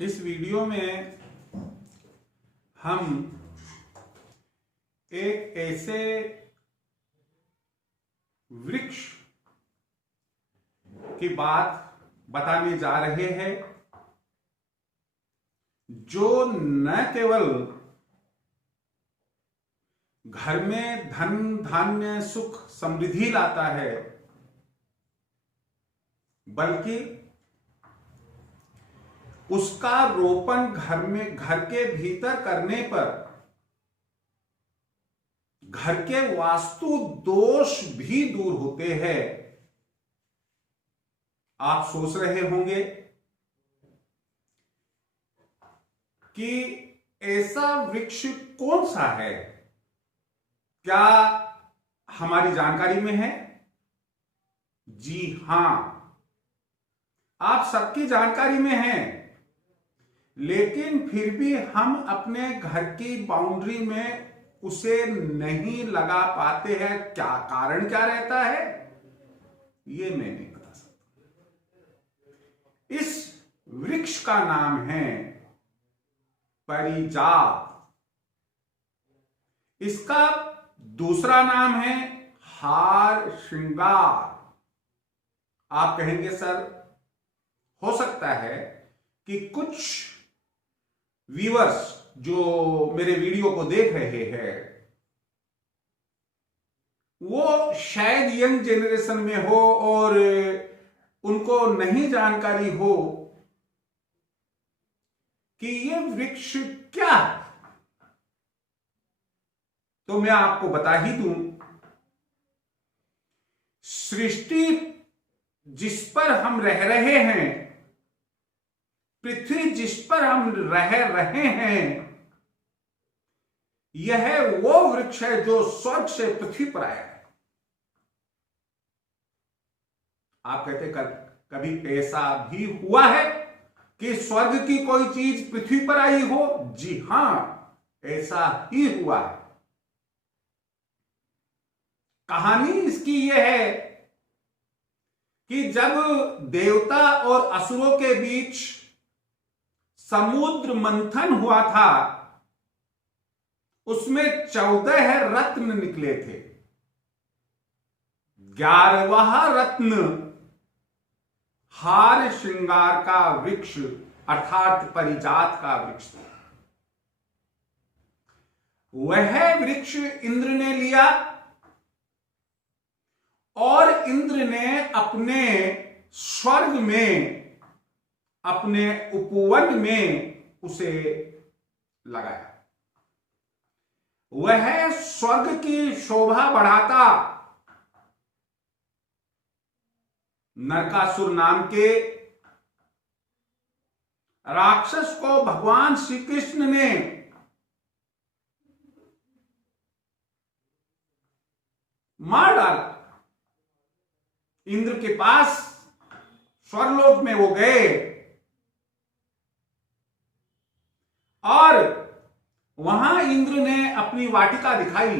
इस वीडियो में हम एक ऐसे वृक्ष की बात बताने जा रहे हैं जो न केवल घर में धन धान्य सुख समृद्धि लाता है बल्कि उसका रोपण घर के भीतर करने पर घर के वास्तु दोष भी दूर होते हैं। आप सोच रहे होंगे कि ऐसा वृक्ष कौन सा है, क्या हमारी जानकारी में है? जी हां, आप सबकी जानकारी में है, लेकिन फिर भी हम अपने घर की बाउंड्री में उसे नहीं लगा पाते हैं। क्या कारण क्या रहता है, ये मैं नहीं बता सकता। इस वृक्ष का नाम है परिजात। इसका दूसरा नाम है हार श्रृंगार। आप कहेंगे सर, हो सकता है कि कुछ व्यूअर्स जो मेरे वीडियो को देख रहे हैं वो शायद यंग जेनरेशन में हो और उनको नहीं जानकारी हो कि ये वृक्ष क्या है। तो मैं आपको बता ही दूं, सृष्टि जिस पर हम रह रहे हैं, पृथ्वी जिस पर हम रह रहे हैं, यह वो वृक्ष है जो स्वर्ग से पृथ्वी पर आया है। आप कहते कभी ऐसा भी हुआ है कि स्वर्ग की कोई चीज पृथ्वी पर आई हो? जी हां, ऐसा ही हुआ है। कहानी इसकी यह है कि जब देवता और असुरों के बीच समुद्र मंथन हुआ था, उसमें 14 रत्न निकले थे। 11वां रत्न हार श्रृंगार का वृक्ष अर्थात परिजात का वृक्ष था। वह वृक्ष इंद्र ने लिया और इंद्र ने अपने स्वर्ग में, अपने उपवन में उसे लगाया। वह स्वर्ग की शोभा बढ़ाता। नरकासुर नाम के राक्षस को भगवान श्री कृष्ण ने मार डाला। इंद्र के पास स्वर्गलोक में वो गए और वहां इंद्र ने अपनी वाटिका दिखाई।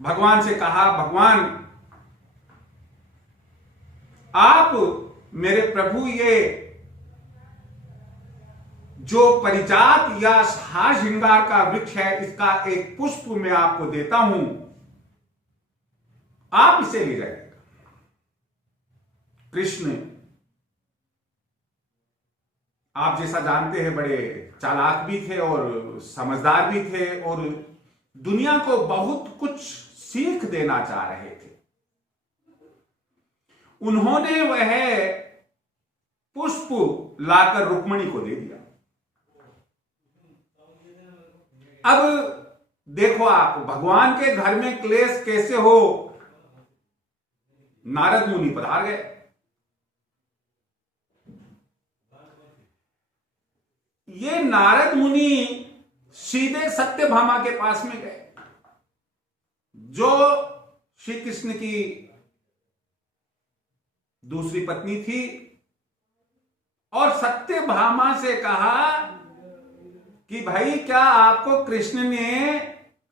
भगवान से कहा, भगवान आप मेरे प्रभु, ये जो परिजात या हार श्रृंगार का वृक्ष है, इसका एक पुष्प मैं आपको देता हूं, आप इसे ले जाइएगा। कृष्ण, आप जैसा जानते हैं, बड़े चालाक भी थे और समझदार भी थे और दुनिया को बहुत कुछ सीख देना चाह रहे थे। उन्होंने वह पुष्प लाकर रुक्मिणी को दे दिया। अब देखो आप, भगवान के घर में क्लेश कैसे हो। नारद मुनि पधार गए। ये नारद मुनि सीधे सत्यभामा के पास में गए, जो श्री कृष्ण की दूसरी पत्नी थी, और सत्यभामा से कहा कि भाई, क्या आपको कृष्ण ने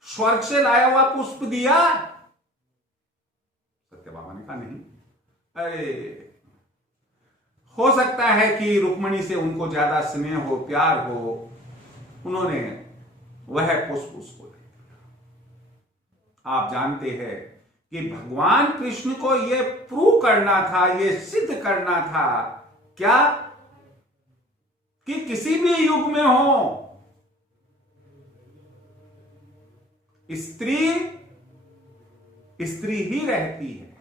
स्वर्ग से लाया हुआ पुष्प दिया? सत्यभामा ने कहा नहीं। अरे हो सकता है कि रुक्मिणी से उनको ज्यादा स्नेह हो, प्यार हो, उन्होंने वह पुष्प उसको दे दिया। आप जानते हैं कि भगवान कृष्ण को यह प्रूव करना था, यह सिद्ध करना था क्या, कि किसी भी युग में हो, स्त्री स्त्री ही रहती है,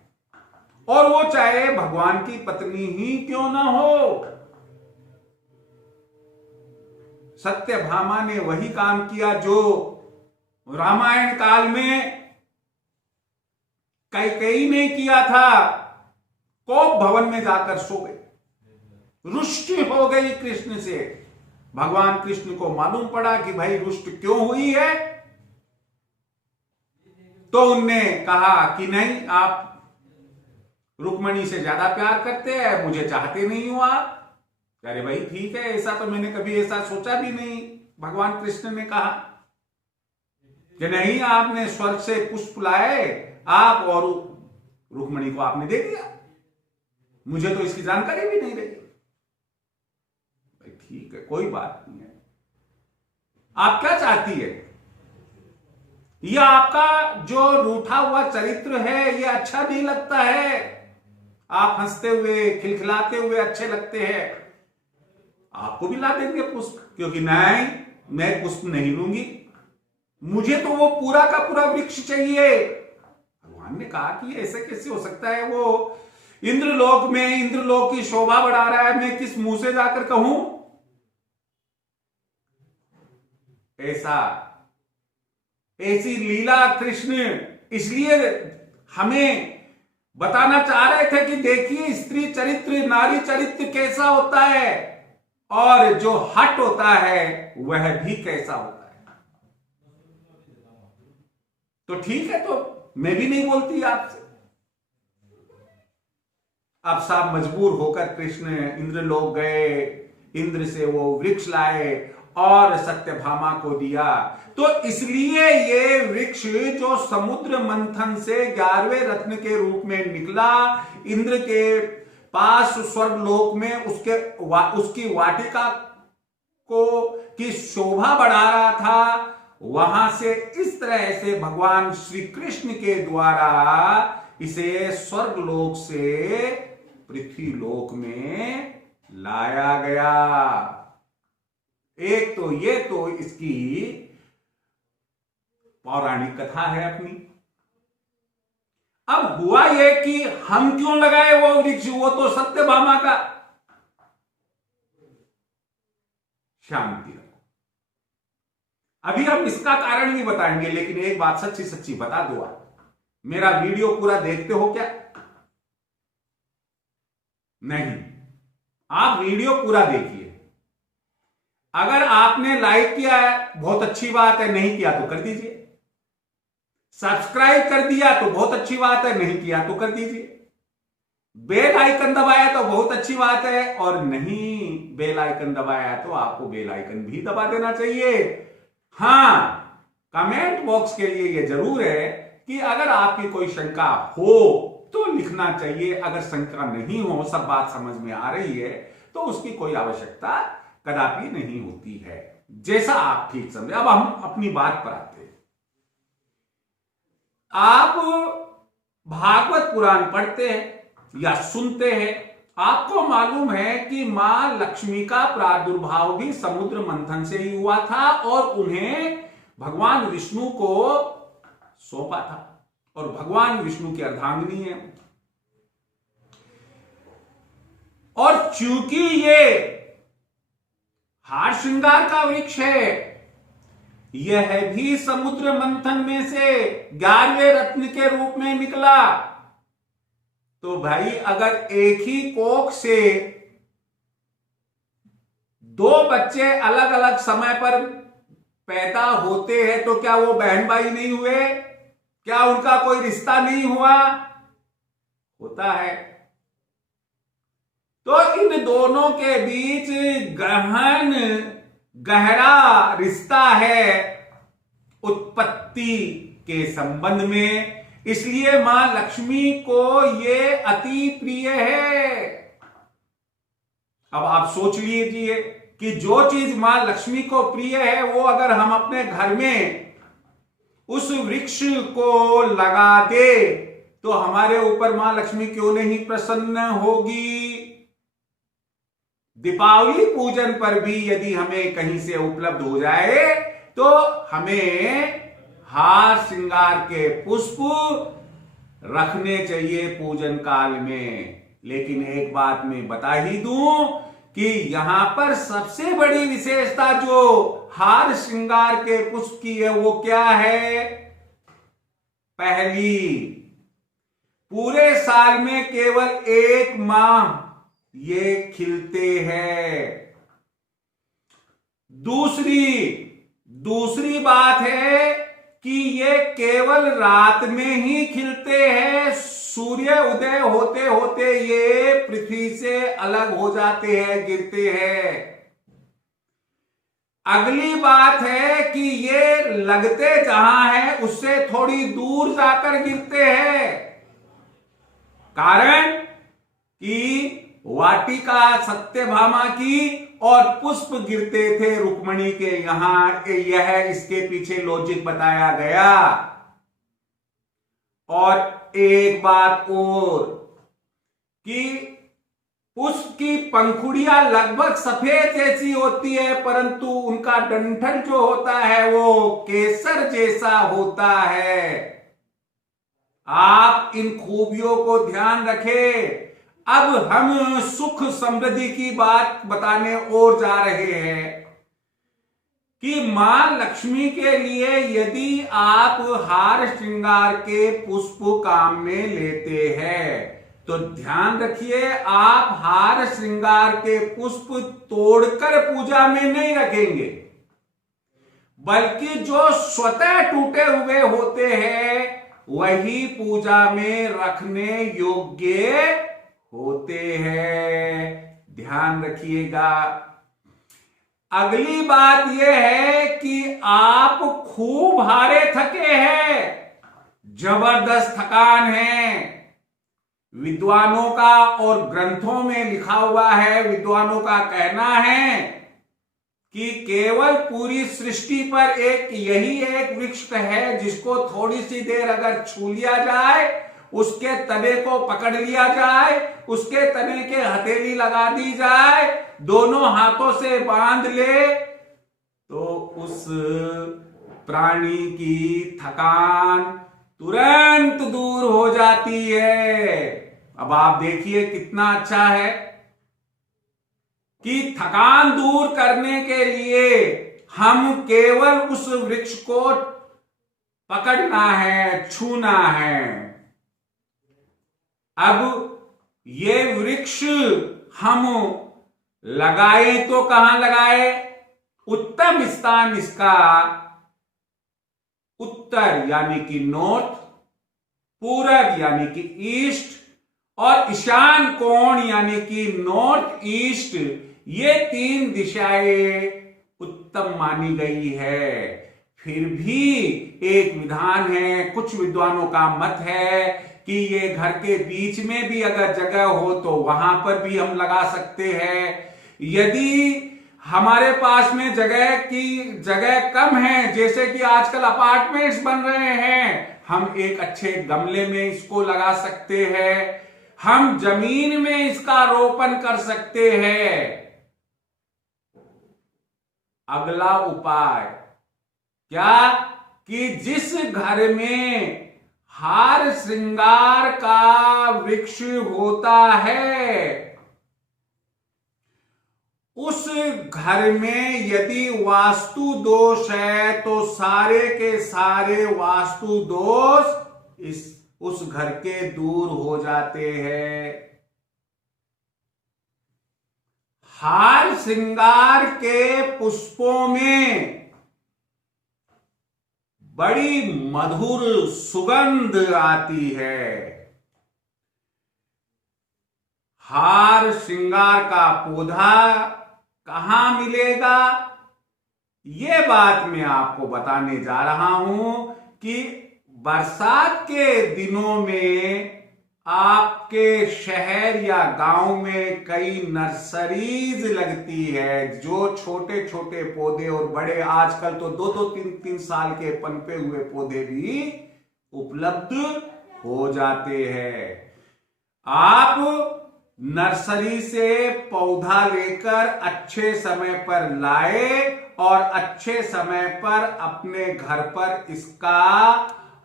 और वो चाहे भगवान की पत्नी ही क्यों ना हो। सत्यभामा ने वही काम किया जो रामायण काल में कैकेयी ने किया था। कोप भवन में जाकर सो गई, रुष्टि हो गई कृष्ण से। भगवान कृष्ण को मालूम पड़ा कि भाई रुष्ट क्यों हुई है, तो उनने कहा कि नहीं, आप रुक्मिणी से ज्यादा प्यार करते हैं, मुझे चाहते नहीं हो आप। अरे भाई ठीक है, ऐसा तो मैंने कभी ऐसा सोचा भी नहीं। भगवान कृष्ण ने कहा कि नहीं, आपने स्वर्ग से पुष्प लाए आप और रुक्मिणी को आपने दे दिया, मुझे तो इसकी जानकारी भी नहीं रही। भाई ठीक है, कोई बात नहीं है, आप क्या चाहती है? यह आपका जो रूठा हुआ चरित्र है यह अच्छा नहीं लगता है, आप हंसते हुए खिलखिलाते हुए अच्छे लगते हैं, आपको भी ला देंगे पुष्प। क्योंकि नहीं, मैं पुष्प नहीं लूंगी, मुझे तो वो पूरा का पूरा वृक्ष चाहिए। भगवान ने कहा कि ऐसे कैसे हो सकता है, वो इंद्रलोक में इंद्रलोक की शोभा बढ़ा रहा है, मैं किस मुंह से जाकर कहूं? ऐसी लीला कृष्ण इसलिए हमें बताना चाह रहे थे कि देखिए स्त्री चरित्र, नारी चरित्र कैसा होता है, और जो हट होता है वह भी कैसा होता है। तो ठीक है, तो मैं भी नहीं बोलती आपसे। अब साहब मजबूर होकर कृष्ण इंद्रलोक गए, इंद्र से वो वृक्ष लाए और सत्यभामा को दिया। तो इसलिए ये वृक्ष जो समुद्र मंथन से 11वें रत्न के रूप में निकला, इंद्र के पास स्वर्गलोक में उसकी वाटिका को की शोभा बढ़ा रहा था, वहां से इस तरह से भगवान श्री कृष्ण के द्वारा इसे स्वर्गलोक से पृथ्वीलोक में लाया गया। एक तो ये तो इसकी पौराणिक कथा है अपनी। अब हुआ यह कि हम क्यों लगाए वो वृक्ष, वो तो सत्यभामा का। शांति रखो, अभी हम इसका कारण भी बताएंगे, लेकिन एक बात सच्ची सच्ची बता दो, आप मेरा वीडियो पूरा देखते हो क्या? नहीं, आप वीडियो पूरा देखिए। अगर आपने लाइक किया है बहुत अच्छी बात है, नहीं किया तो कर दीजिए। सब्सक्राइब कर दिया तो बहुत अच्छी बात है, नहीं किया तो कर दीजिए। बेल आइकन दबाया तो बहुत अच्छी बात है, और नहीं बेल आइकन दबाया तो आपको बेल आइकन भी दबा देना चाहिए। हां, कमेंट बॉक्स के लिए यह जरूर है कि अगर आपकी कोई शंका हो तो लिखना चाहिए। अगर शंका नहीं हो, सब बात समझ में आ रही है, तो उसकी कोई आवश्यकता कदापि नहीं होती है, जैसा आप ठीक समझे। अब हम अपनी बात पर आते हैं। आप भागवत पुराण पढ़ते हैं या सुनते हैं, आपको मालूम है कि मां लक्ष्मी का प्रादुर्भाव भी समुद्र मंथन से ही हुआ था, और उन्हें भगवान विष्णु को सौंपा था, और भगवान विष्णु की अर्धांगिनी है। और चूंकि ये हार श्रृंगार का वृक्ष है, यह भी समुद्र मंथन में से 11वें रत्न के रूप में निकला। तो भाई अगर एक ही कोख से दो बच्चे अलग अलग समय पर पैदा होते हैं, तो क्या वो बहन भाई नहीं हुए? क्या उनका कोई रिश्ता नहीं हुआ? होता है। तो इन दोनों के बीच गहरा रिश्ता है उत्पत्ति के संबंध में, इसलिए मां लक्ष्मी को ये अति प्रिय है। अब आप सोच लीजिए कि जो चीज मां लक्ष्मी को प्रिय है वो अगर हम अपने घर में उस वृक्ष को लगा दे तो हमारे ऊपर मां लक्ष्मी क्यों नहीं प्रसन्न होगी। दीपावली पूजन पर भी यदि हमें कहीं से उपलब्ध हो जाए तो हमें हार श्रृंगार के पुष्प रखने चाहिए पूजन काल में। लेकिन एक बात मैं बता ही दूं कि यहां पर सबसे बड़ी विशेषता जो हार श्रृंगार के पुष्प की है वो क्या है। पहली, पूरे साल में केवल एक माह ये खिलते हैं। दूसरी बात है कि ये केवल रात में ही खिलते हैं। सूर्य उदय होते होते ये पृथ्वी से अलग हो जाते हैं, गिरते हैं। अगली बात है कि ये लगते जहां है उससे थोड़ी दूर जाकर गिरते हैं। कारण कि वाटिका सत्यभामा की और पुष्प गिरते थे रुक्मणी के यहां, यह इसके पीछे लॉजिक बताया गया। और एक बात और कि पुष्प की पंखुड़ियां लगभग सफेद जैसी होती है परंतु उनका डंठल जो होता है वो केसर जैसा होता है। आप इन खूबियों को ध्यान रखें। अब हम सुख समृद्धि की बात बताने और जा रहे हैं कि मां लक्ष्मी के लिए यदि आप हार श्रृंगार के पुष्प काम में लेते हैं तो ध्यान रखिए आप हार श्रृंगार के पुष्प तोड़कर पूजा में नहीं रखेंगे, बल्कि जो स्वतः टूटे हुए होते हैं वही पूजा में रखने योग्य होते हैं। ध्यान रखिएगा। अगली बात यह है कि आप खूब हारे थके हैं, जबरदस्त थकान है। विद्वानों का और ग्रंथों में लिखा हुआ है, विद्वानों का कहना है कि केवल पूरी सृष्टि पर यही एक वृक्ष है जिसको थोड़ी सी देर अगर छू लिया जाए, उसके तने को पकड़ लिया जाए, उसके तने के हथेली लगा दी जाए, दोनों हाथों से बांध ले तो उस प्राणी की थकान तुरंत दूर हो जाती है। अब आप देखिए कितना अच्छा है कि थकान दूर करने के लिए हम केवल उस वृक्ष को पकड़ना है, छूना है। अब ये वृक्ष हम लगाए तो कहां लगाए? उत्तम स्थान इसका उत्तर यानी कि नॉर्थ, पूरब यानी कि ईस्ट और ईशान कोण यानी कि नॉर्थ ईस्ट, ये तीन दिशाएं उत्तम मानी गई है। फिर भी एक विधान है, कुछ विद्वानों का मत है कि ये घर के बीच में भी अगर जगह हो तो वहां पर भी हम लगा सकते हैं। यदि हमारे पास में जगह कम है, जैसे कि आजकल अपार्टमेंट्स बन रहे हैं, हम एक अच्छे गमले में इसको लगा सकते हैं, हम जमीन में इसका रोपण कर सकते हैं। अगला उपाय क्या कि जिस घर में हार श्रृंगार का वृक्ष होता है उस घर में यदि वास्तु दोष है तो सारे के सारे वास्तु दोष उस घर के दूर हो जाते हैं। हार श्रृंगार के पुष्पों में बड़ी मधुर सुगंध आती है। हार श्रृंगार का पौधा कहां मिलेगा, ये बात मैं आपको बताने जा रहा हूं कि बरसात के दिनों में आपके शहर या गांव में कई नर्सरीज लगती है, जो छोटे छोटे पौधे और बड़े, आजकल तो 2-2, 3-3 साल के पनपे हुए पौधे भी उपलब्ध हो जाते हैं। आप नर्सरी से पौधा लेकर अच्छे समय पर लाए और अच्छे समय पर अपने घर पर इसका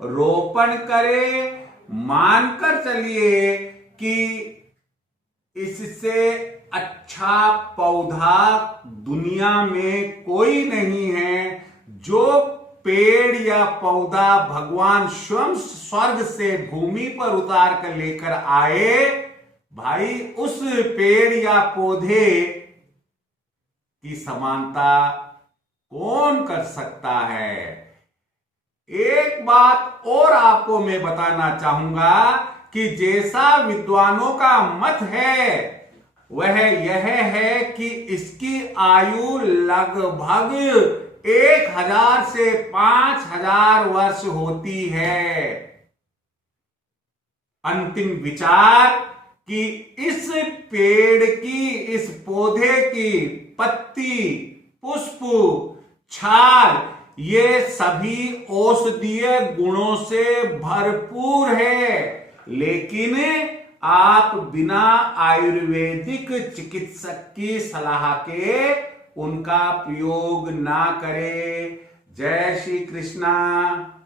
रोपण करें। मानकर चलिए कि इससे अच्छा पौधा दुनिया में कोई नहीं है। जो पेड़ या पौधा भगवान स्वयं स्वर्ग से भूमि पर उतार कर लेकर आए, भाई उस पेड़ या पौधे की समानता कौन कर सकता है। एक बात और आपको मैं बताना चाहूंगा कि जैसा विद्वानों का मत है वह यह है कि इसकी आयु लगभग 1000 से 5000 वर्ष होती है। अंतिम विचार कि इस पेड़ की, इस पौधे की पत्ती, पुष्प, छाल ये सभी औषधीय गुणों से भरपूर है, लेकिन आप बिना आयुर्वेदिक चिकित्सक की सलाह के उनका प्रयोग ना करें। जय श्री कृष्णा।